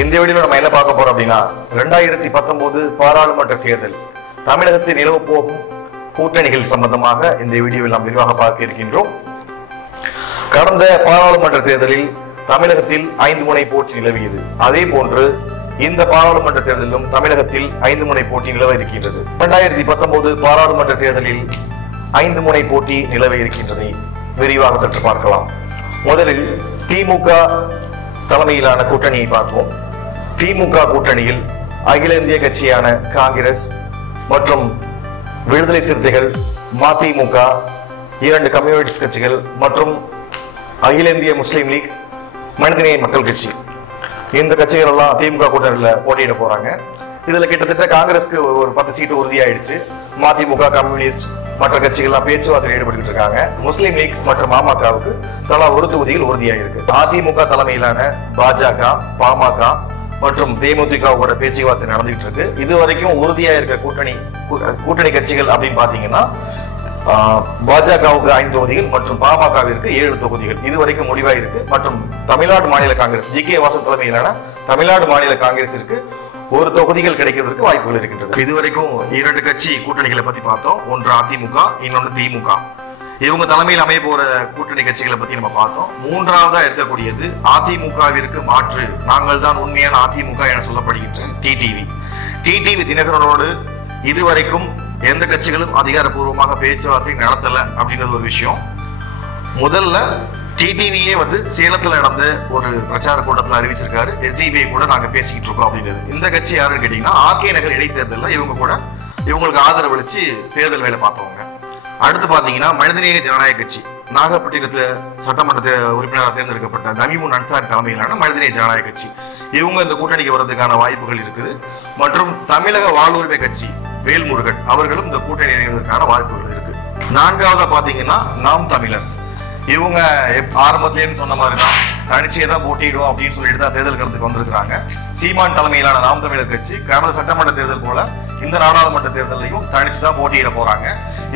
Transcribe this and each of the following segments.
இந்த வீடியோல நம்ம என்ன பார்க்க போறோம் அப்படின்னா ரெண்டாயிரத்தி பத்தொன்பது பாராளுமன்ற தேர்தல். தமிழகத்தில் நிலவு போகும் கூட்டணிகள் சம்பந்தமாக இந்த வீடியோவில் நாம் விரிவாக பார்க்க இருக்கின்றோம். கடந்த பாராளுமன்ற தேர்தலில் தமிழகத்தில் ஐந்து முனை போட்டி நிலவியது. அதே போன்று இந்த பாராளுமன்ற தேர்தலிலும் தமிழகத்தில் ஐந்து முனை போட்டி நிலவ இருக்கின்றது. இரண்டாயிரத்தி பத்தொன்பது பாராளுமன்ற தேர்தலில் ஐந்து முனை போட்டி நிலவ இருக்கின்றதை விரிவாக சற்று பார்க்கலாம். முதலில் திமுக தலைமையிலான கூட்டணியை பார்ப்போம். திமுக கூட்டணியில் அகில இந்திய கட்சியான காங்கிரஸ் மற்றும் விடுதலை சிறுத்தைகள் மதிமுக இரண்டு கம்யூனிஸ்ட் கட்சிகள் மற்றும் அகில இந்திய முஸ்லீம் லீக் மனிதநேய மக்கள் கட்சி. இந்த கட்சிகள் எல்லாம் திமுக கூட்டணியில் போட்டியிட போறாங்க. இதுல கிட்டத்தட்ட காங்கிரஸ்க்கு ஒரு பத்து சீட்டு உறுதியாயிடுச்சு. மதிமுக கம்யூனிஸ்ட் மற்ற கட்சிகள்லாம் பேச்சுவார்த்தையில் ஈடுபட்டு இருக்காங்க. முஸ்லீம் லீக் மற்றும் பாமகவுக்கு தலா ஒரு தொகுதியில் உறுதியாயிருக்கு. அதிமுக தலைமையிலான பாஜக பாமக மற்றும் தேமுதிகவோட பேச்சுவார்த்தை நடந்துகிட்டு இருக்கு. இது வரைக்கும் உறுதியா இருக்க கூட்டணி கூட்டணி கட்சிகள் அப்படின்னு பாத்தீங்கன்னா பாஜகவுக்கு ஐந்து தொகுதிகள் மற்றும் பாமகவிற்கு ஏழு தொகுதிகள். இது வரைக்கும் முடிவா இருக்கு. மற்றும் தமிழ்நாடு மாநில காங்கிரஸ் ஜி. கே. வாசன் தலைமையிலான தமிழ்நாடு மாநில காங்கிரசிற்கு ஒரு தொகுதிகள் கிடைக்கிறதுக்கு வாய்ப்புகள் இருக்கின்றது. இதுவரைக்கும் இரண்டு கட்சி கூட்டணிகளை பத்தி பார்த்தோம். ஒன்று அதிமுக இன்னொன்று திமுக. இவங்க தலைமையில் அமைய போற கூட்டணி கட்சிகளை பத்தி நம்ம பார்த்தோம். மூன்றாவதா இருக்கக்கூடியது அதிமுகவிற்கு மாற்று. நாங்கள் தான் உண்மையான அதிமுக என சொல்லப்படுகின்ற டிடிவி. டிடிவி தினகரனோடு இதுவரைக்கும் எந்த கட்சிகளும் அதிகாரப்பூர்வமாக பேச்சுவார்த்தை நடத்தல அப்படின்றது ஒரு விஷயம். முதல்ல டிடிவியே வந்து சேலத்தில் நடந்த ஒரு பிரச்சார கூட்டத்தில் அறிவிச்சிருக்காரு. எஸ்டிபிஐ கூட நாங்க பேசிக்கிட்டு இருக்கோம் அப்படின்றது. இந்த கட்சி யாருன்னு கேட்டீங்கன்னா ஆர்கே நகர் இடைத்தேர்தலில் இவங்க கூட இவங்களுக்கு ஆதரவு அளிச்சு தேர்தல் வேலை பார்த்தவங்க. அடுத்து பாத்தீங்கன்னா மனிதநேய ஜனநாயக கட்சி. நாகப்பட்டினத்துல சட்டமன்ற உறுப்பினராக தேர்ந்தெடுக்கப்பட்ட தமிமுன் அன்சாரி தலைமையிலான மனிதநேய ஜனநாயக கட்சி. இவங்க இந்த கூட்டணிக்கு வர்றதுக்கான வாய்ப்புகள் இருக்குது. மற்றும் தமிழக வாழ்வுரிமை கட்சி வேல்முருகன் அவர்களும் இந்த கூட்டணி இணைவதற்கான வாய்ப்புகள் இருக்கு. நான்காவதா பாத்தீங்கன்னா நாம் தமிழர். இவங்க எப்- சொன்ன மாதிரி தான் தனிச்சே தான் போட்டியிடுவோம் அப்படின்னு சொல்லிட்டு தான் தேர்தல் களத்துக்கு வந்திருக்கிறாங்க. சீமான் தலைமையிலான நாம் தமிழர் கட்சி கடந்த சட்டமன்ற தேர்தல் போல இந்த நாடாளுமன்ற தேர்தலையும் தனிச்சு தான் போட்டியிட போறாங்க.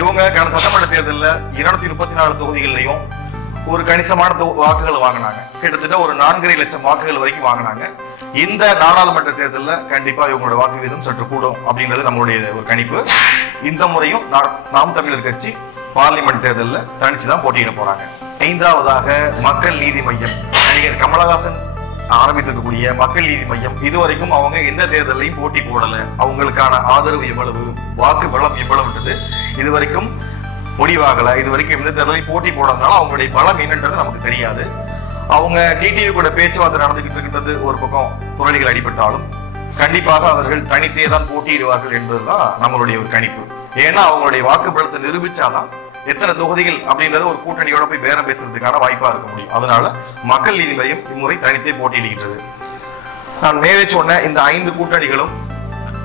இவங்க கடந்த சட்டமன்ற தேர்தலில் இருநூத்தி முப்பத்தி நாலு தொகுதிகளிலையும் ஒரு கணிசமான வாக்குகள் வாங்கினாங்க. கிட்டத்தட்ட ஒரு நான்கரை லட்சம் வாக்குகள் வரைக்கும் வாங்கினாங்க. இந்த நாடாளுமன்ற தேர்தலில் கண்டிப்பா இவங்களோட வாக்கு வீதம் சற்று கூடும் அப்படின்றது நம்மளுடைய ஒரு கணிப்பு. இந்த முறையும் நாம் தமிழர் கட்சி பார்லிமெண்ட் தேர்தலில் தனிச்சு தான் போட்டியிட போறாங்க. ஐந்தாவதாக மக்கள் நீதி மையம். நடிகர் கமலஹாசன் ஆரம்பித்திருக்கக்கூடிய மக்கள் நீதி மையம் இதுவரைக்கும் அவங்க எந்த தேர்தலையும் போட்டி போடல. அவங்களுக்கான ஆதரவு எவ்வளவு வாக்கு பலம் எவ்வளவுன்றது இதுவரைக்கும் முடிவாகல. இதுவரைக்கும் எந்த தேர்தலையும் போட்டி போடாதனால அவங்களுடைய பலம் என்னன்றது நமக்கு தெரியாது. அவங்க டிடிவி கூட பேச்சுவார்த்தை நடந்துகிட்டு இருக்கின்றது ஒரு பக்கம் புரளிகள் அடிபட்டாலும் கண்டிப்பாக அவர்கள் தனித்தே தான் போட்டியிடுவார்கள் என்பதுதான் நம்மளுடைய ஒரு கணிப்பு. ஏன்னா அவங்களுடைய வாக்கு பலத்தை நிரூபிச்சாதான் எத்தனை தொகுதிகள் அப்படின்றத ஒரு கூட்டணியோட போய் பேரம் பேசுறதுக்கான வாய்ப்பா இருக்க முடியும். அதனால மக்கள் நீதி மையம் இம்முறை தனித்தே போட்டியிடுகின்றது. நான் மேலே சொன்ன இந்த ஐந்து கூட்டணிகளும்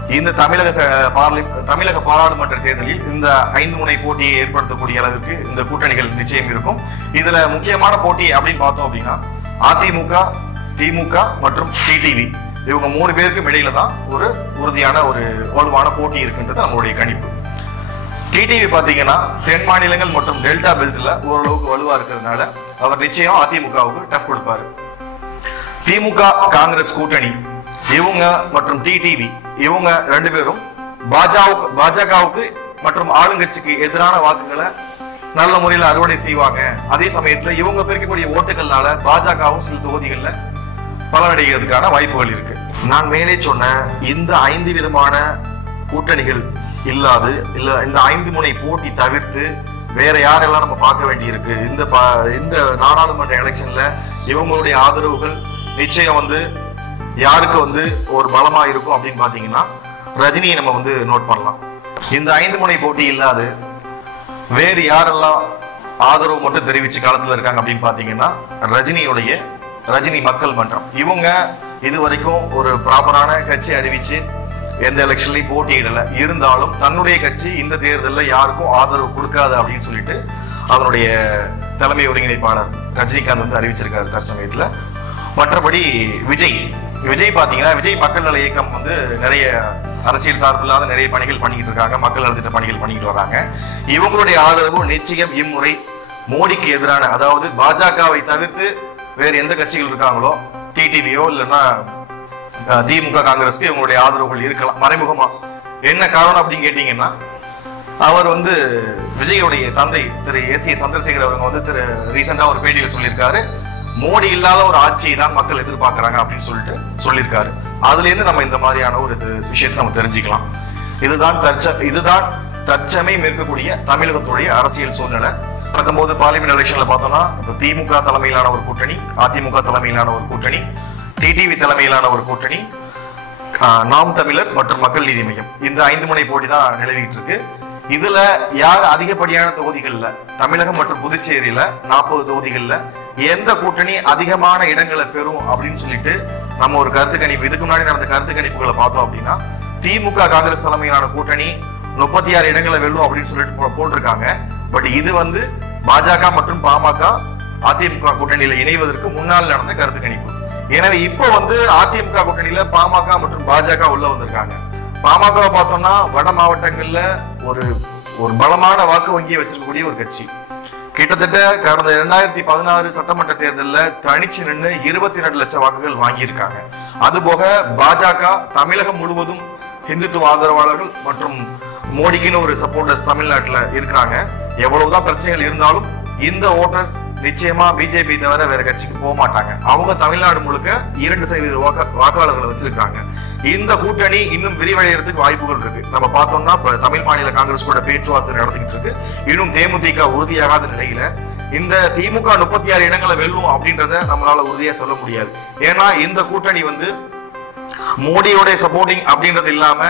இந்த தமிழக ச- பார்லி தமிழக பாராளுமன்ற தேர்தலில் இந்த ஐந்து முனை போட்டியை ஏற்படுத்தக்கூடிய அளவுக்கு இந்த கூட்டணிகள் நிச்சயம் இருக்கும். இதுல முக்கியமான போட்டி அப்படின்னு பார்த்தோம் அப்படின்னா அதிமுக திமுக மற்றும் டிடிவி. இவங்க மூணு பேருக்கும் இடையில தான் ஒரு உறுதியான ஒரு வலுவான போட்டி இருக்குன்றது நம்மளுடைய கணிப்பு. டிடிவி பார்த்தீங்கன்னா தென் மாநிலங்கள் மற்றும் டெல்டா பெல்ட்ல ஓரளவுக்கு வலுவா இருக்கிறதுனால அவர் நிச்சயம் அதிமுகவுக்கு டஃப் கொடுப்பாரு. திமுக காங்கிரஸ் கூட்டணி இவங்க மற்றும் டிடிவி இவங்க ரெண்டு பேரும் பாஜகவுக்கு பாஜகவுக்கு மற்றும் ஆளுங்கட்சிக்கு எதிரான வாக்குகளை நல்ல முறையில் அறுவடை செய்வாங்க. அதே சமயத்துல இவங்க பிரிக்கக்கூடிய ஓட்டுகள்னால பாஜகவும் சில தொகுதிகளில் பலனடைகிறதுக்கான வாய்ப்புகள் இருக்கு. நான் மேலே சொன்ன இந்த ஐந்து விதமான கூட்டணிகள் இல்லாது இல்லை இந்த ஐந்து முனை போட்டி தவிர்த்து வேற யாரெல்லாம் நம்ம பார்க்க வேண்டியிருக்கு? இந்த ப- இந்த நாடாளுமன்ற எலெக்ஷன்ல இவங்களுடைய ஆதரவுகள் நிச்சயம் வந்து யாருக்கு வந்து ஒரு பலமா இருக்கும் அப்படின்னு பாத்தீங்கன்னா ரஜினியை நம்ம வந்து நோட் பண்ணலாம். இந்த ஐந்து முனை போட்டி இல்லாது வேறு யாரெல்லாம் ஆதரவு மட்டும் தெரிவிச்சு காலத்தில் இருக்காங்க அப்படின்னு பாத்தீங்கன்னா ரஜினியுடைய ரஜினி மக்கள் மன்றம். இவங்க இது வரைக்கும் ஒரு ப்ராப்பரான கட்சி அறிவிச்சு எந்த எலெக்ஷன்லையும் போட்டியிடல இருந்தாலும் தன்னுடைய கட்சி இந்த தேர்தலில் யாருக்கும் ஆதரவு கொடுக்காது அப்படின்னு சொல்லிட்டு அதனுடைய தலைமை ஒருங்கிணைப்பாளர் ரஜினிகாந்த் வந்து அறிவிச்சிருக்காரு தற்சமயத்தில் மற்றபடி விஜய். விஜய் பார்த்தீங்கன்னா விஜய் மக்கள் நல இயக்கம் வந்து நிறைய அரசியல் சார்பில்லாத நிறைய பணிகள் பண்ணிக்கிட்டு இருக்காங்க. மக்கள் நலத்திட்ட பணிகள் பண்ணிக்கிட்டு வராங்க. இவங்களுடைய ஆதரவும் நிச்சயம் இம்முறை மோடிக்கு எதிரான அதாவது பாஜகவை தவிர்த்து வேறு எந்த கட்சிகள் இருக்காங்களோ டிடிவியோ இல்லைன்னா திமுக காங்கிரஸ்க்கு இவங்களுடைய ஆதரவுகள் இருக்கலாம் மறைமுகமா? என்ன காரணம் அப்படின்னு கேட்டீங்கன்னா அவர் வந்து விஜயுடைய தந்தை திரு ஏ சி சந்திரசேகர் அவங்க வந்து திரு ரீசெண்டா ஒரு பேட்டியில் சொல்லியிருக்காரு. மோடி இல்லாத ஒரு ஆட்சியை தான் மக்கள் எதிர்பார்க்குறாங்க அப்படின்னு சொல்லிட்டு சொல்லியிருக்காரு. அதுல இருந்து நம்ம இந்த மாதிரியான ஒரு விஷயத்தை நம்ம தெரிஞ்சுக்கலாம். இதுதான் தற்ச இதுதான் தற்சமயம் இருக்கக்கூடிய தமிழகத்துடைய அரசியல் சூழ்நிலை. நடக்கும்போது பார்லிமெண்ட் எலெக்ஷன்ல பார்த்தோம்னா திமுக தலைமையிலான ஒரு கூட்டணி அதிமுக தலைமையிலான ஒரு கூட்டணி டிடிவி தலைமையிலான ஒரு கூட்டணி நாம் தமிழர் மற்றும் மக்கள் நீதி மையம் இந்த ஐந்து முனை போட்டி தான் நிலவிக்கிட்டு இருக்கு இதுல யார் அதிகப்படியான தொகுதிகளில் தமிழகம் மற்றும் புதுச்சேரியில நாற்பது தொகுதிகளில் எந்த கூட்டணி அதிகமான இடங்களை பெறும் அப்படின்னு சொல்லிட்டு நம்ம ஒரு கருத்து கணிப்பு இதுக்கு முன்னாடி நடந்த கருத்து கணிப்புகளை பார்த்தோம் அப்படின்னா திமுக காங்கிரஸ் தலைமையிலான கூட்டணி முப்பத்தி ஆறு இடங்களை வெல்லும் அப்படின்னு சொல்லிட்டு போட்டிருக்காங்க. பட் இது வந்து பாஜக மற்றும் பாமக அதிமுக கூட்டணியில இணைவதற்கு முன்னால் நடந்த கருத்து கணிப்பு. எனவே இப்போ வந்து அதிமுக கூட்டணியில பாமக மற்றும் பாஜக உள்ள வந்திருக்காங்க. பாமக பார்த்தோம்னா வட மாவட்டங்கள்ல ஒரு ஒரு பலமான வாக்கு வங்கியை வச்சிருக்கக்கூடிய ஒரு கட்சி. கிட்டத்தட்ட கடந்த இரண்டாயிரத்தி பதினாறு சட்டமன்ற தேர்தலில் தனிச்சு நின்று இருபத்தி ரெண்டு லட்சம் வாக்குகள் வாங்கியிருக்காங்க. அதுபோக பாஜக தமிழகம் முழுவதும் ஹிந்துத்துவ ஆதரவாளர்கள் மற்றும் மோடிக்குன்னு ஒரு சப்போர்ட்டர்ஸ் தமிழ்நாட்டில் இருக்கிறாங்க. எவ்வளவுதான் பிரச்சனைகள் இருந்தாலும் இந்த ஓட்டர்ஸ் நிச்சயமா பிஜேபி தவிர வேற கட்சிக்கு போக மாட்டாங்க. அவங்க தமிழ்நாடு முழுக்க இரண்டு சதவீத வாக்காளர்களை வச்சிருக்காங்க. இந்த கூட்டணி இன்னும் விரிவடைகிறதுக்கு வாய்ப்புகள் இருக்கு. நம்ம பார்த்தோம்னா இப்ப தமிழ் மாநில காங்கிரஸ் கூட பேச்சுவார்த்தை நடந்துகிட்டு இருக்கு. இன்னும் தேமுதிக உறுதியாகாத நிலையில இந்த திமுக முப்பத்தி ஆறு இடங்களை வெல்லும் அப்படின்றத நம்மளால உறுதியா சொல்ல முடியாது. ஏன்னா இந்த கூட்டணி வந்து மோடியோட சப்போர்ட்டிங் அப்படின்றது இல்லாம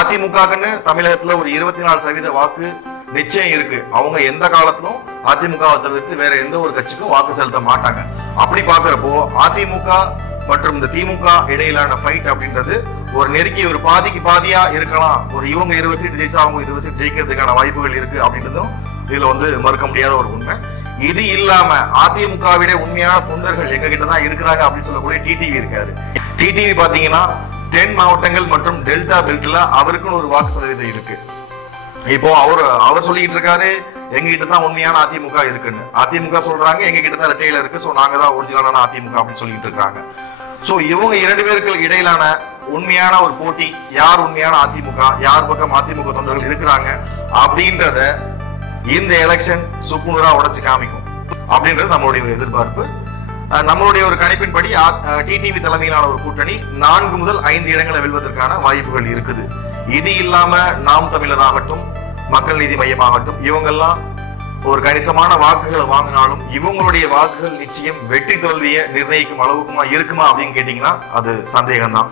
அதிமுகன்னு தமிழகத்துல ஒரு இருபத்தி நாலு சதவீத வாக்கு நிச்சயம் இருக்கு. அவங்க எந்த காலத்திலும் அதிமுகவை தவிர்த்து வேற எந்த ஒரு கட்சிக்கும் வாக்கு செலுத்த மாட்டாங்க. அப்படி பாக்குறப்போ அதிமுக மற்றும் இந்த திமுக இடையிலான ஃபைட் அப்படின்றது ஒரு நெருக்கி ஒரு பாதிக்கு பாதியா இருக்கலாம். ஒரு இவங்க இருபது சீட் ஜெயிச்சா அவங்க இருபது சீட் ஜெயிக்கிறதுக்கான வாய்ப்புகள் இருக்கு அப்படின்றதும் இதுல வந்து மறுக்க முடியாத ஒரு உண்மை. இது இல்லாம அதிமுகவிட உண்மையான தொண்டர்கள் எங்க கிட்ட தான் இருக்கிறாங்க அப்படின்னு சொல்லக்கூடிய டிடிவி இருக்காரு. டிடிவி பாத்தீங்கன்னா தென் மாவட்டங்கள் மற்றும் டெல்டா பெல்ட்ல அவருக்குன்னு ஒரு வாக்கு சதவீதம் இருக்கு. இப்போ அவர் அவர் சொல்லிட்டு இருக்காரு எங்ககிட்ட தான் உண்மையான அதிமுக இருக்குன்னு. அதிமுக சொல்றாங்க எங்க கிட்ட தான் ரெட்டையில இருக்கு ஸோ நாங்க தான் ஒரிஜினலான அதிமுக அப்படின்னு சொல்லிட்டு இருக்காங்க. ஸோ இவங்க இரண்டு பேருக்கு இடையிலான உண்மையான ஒரு போட்டி யார் உண்மையான அதிமுக யார் பக்கம் அதிமுக தொண்டர்கள் இருக்கிறாங்க அப்படின்றத இந்த எலெக்ஷன் சுக்குநூறா உடைச்சு காமிக்கும் அப்படின்றது நம்மளுடைய ஒரு எதிர்பார்ப்பு. நம்மளுடைய ஒரு கணிப்பின்படி டிடிவி தலைமையிலான ஒரு கூட்டணி நான்கு முதல் ஐந்து இடங்களை வெல்வதற்கான வாய்ப்புகள் இருக்குது. இது இல்லாம நாம் தமிழர் ஆகட்டும் மக்கள் நீதி மையமாகட்டும் இவங்கெல்லாம் ஒரு கணிசமான வாக்குகளை வாங்கினாலும் இவங்களுடைய வாக்குகள் நிச்சயம் வெற்றி தோல்வியை நிர்ணயிக்கும் அளவுக்குமா இருக்குமா அப்படின்னு கேட்டீங்கன்னா அது சந்தேகம்தான்.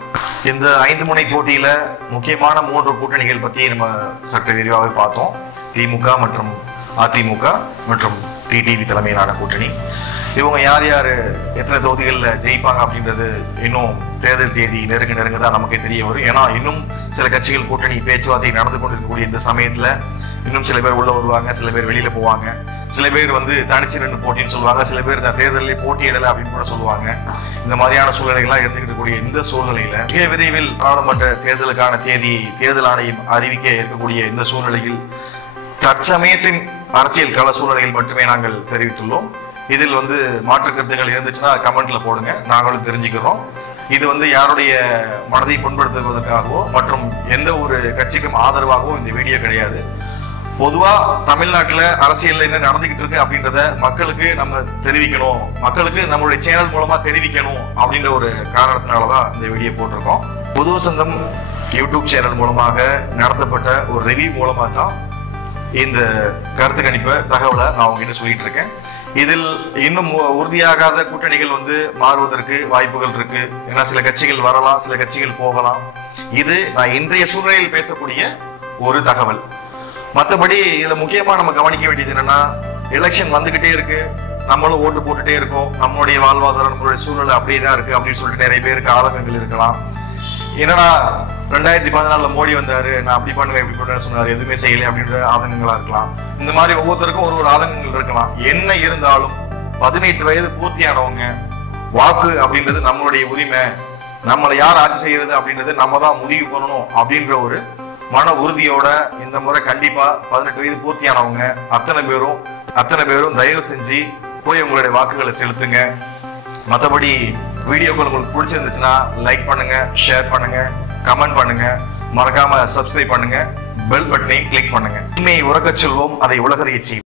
இந்த ஐந்து முனை போட்டியில முக்கியமான மூன்று கூட்டணிகள் பத்தி நம்ம சற்று விரிவாகவே பார்த்தோம். திமுக மற்றும் அதிமுக மற்றும் டிடிவி தலைமையிலான கூட்டணி. இவங்க யார் யார்? எத்தனை தொகுதிகளில் ஜெயிப்பாங்க அப்படின்றது இன்னும் தேர்தல் தேதி நெருங்க நெருங்க தான் நமக்கு தெரிய வரும். ஏன்னா இன்னும் சில கட்சிகள் கூட்டணி பேச்சுவார்த்தை நடந்து கொண்டிருக்கக்கூடிய இந்த சமயத்தில் இன்னும் சில பேர் உள்ளே வருவாங்க சில பேர் வெளியில் போவாங்க. சில பேர் வந்து தனிச்சு நின்று போட்டின்னு சொல்லுவாங்க சில பேர் இந்த தேர்தலில் போட்டியிடலை அப்படின்னு கூட சொல்லுவாங்க. இந்த மாதிரியான சூழ்நிலைகள்லாம் இருந்துகிட்டு கூடிய இந்த சூழ்நிலையில மிக விரைவில் நாடாளுமன்ற தேர்தலுக்கான தேதி தேர்தல் ஆணையம் அறிவிக்க இருக்கக்கூடிய இந்த சூழ்நிலையில் தற்சமயத்தின் அரசியல் கள சூழ்நிலையில் மட்டுமே நாங்கள் தெரிவித்துள்ளோம். இதில் வந்து மாற்று கருத்துக்கள் இருந்துச்சுன்னா கமெண்ட்ல போடுங்க. நாங்களும் தெரிஞ்சுக்கிறோம். இது வந்து யாருடைய மனதை புண்படுத்துவதற்காகவோ மற்றும் எந்த ஒரு கட்சிக்கும் ஆதரவாகவோ இந்த வீடியோ கிடையாது. பொதுவாக தமிழ்நாட்டில் அரசியலில் என்ன நடந்துக்கிட்டு இருக்கு அப்படின்றத மக்களுக்கு நம்ம தெரிவிக்கணும். மக்களுக்கு நம்மளுடைய சேனல் மூலமாக தெரிவிக்கணும் அப்படின்ற ஒரு காரணத்தினால தான் இந்த வீடியோ போட்டிருக்கோம். புது வசந்தம் யூடியூப் சேனல் மூலமாக நடத்தப்பட்ட ஒரு ரிவ்யூ மூலமாக தான் இந்த கருத்து கணிப்பை தகவலை நான் உங்ககிட்ட சொல்லிட்டு இருக்கேன். இதில் இன்னும் உ- உறுதியாகாத கூட்டணிகள் வந்து மாறுவதற்கு வாய்ப்புகள் இருக்கு. ஏன்னா சில கட்சிகள் வரலாம் சில கட்சிகள் போகலாம். இது நான் இன்றைய சூழ்நிலையில் பேசக்கூடிய ஒரு தகவல். மற்றபடி இதில் முக்கியமாக நம்ம கவனிக்க வேண்டியது என்னன்னா எலெக்ஷன் வந்துகிட்டே இருக்கு. நம்மளும் ஓட்டு போட்டுட்டே இருக்கோம். நம்மளுடைய வாழ்வாதாரம் நம்மளுடைய சூழ்நிலை அப்படியே தான் இருக்கு அப்படின்னு சொல்லிட்டு நிறைய பேருக்கு ஆதங்கங்கள் இருக்கலாம். என்னடா ரெண்டாயிரத்தி பதினாலுல மோடி வந்தாரு. நான் அப்படி பண்ணுவேன் இப்படி பண்ணுவேன் சொன்னாரு. எதுவுமே செய்யலை அப்படின்ற ஆதங்கங்களா இருக்கலாம். இந்த மாதிரி ஒவ்வொருத்தருக்கும் ஒரு ஒரு ஆதங்கங்கள் இருக்கலாம். என்ன இருந்தாலும் பதினெட்டு வயது பூர்த்தியானவங்க வாக்கு அப்படின்றது நம்மளுடைய உரிமை. நம்மளை யார் ஆட்சி செய்யறது அப்படின்றது நம்ம தான் முடிவு பண்ணணும் அப்படின்ற ஒரு மன உறுதியோட இந்த முறை கண்டிப்பா பதினெட்டு வயது பூர்த்தியானவங்க அத்தனை பேரும் அத்தனை பேரும் தயவு செஞ்சு போய் உங்களுடைய வாக்குகளை செலுத்துங்க. மற்றபடி வீடியோக்கள் உங்களுக்கு பிடிச்சிருந்துச்சுன்னா லைக் பண்ணுங்க ஷேர் பண்ணுங்க. கமெண்ட் பண்ணுங்க. மறக்காம சப்ஸ்கிரைப் பண்ணுங்க. பெல் பட்டனை கிளிக் பண்ணுங்க. உண்மையை உறக்கச் செல்வோம். அதை உலகறிய செய்வோம்.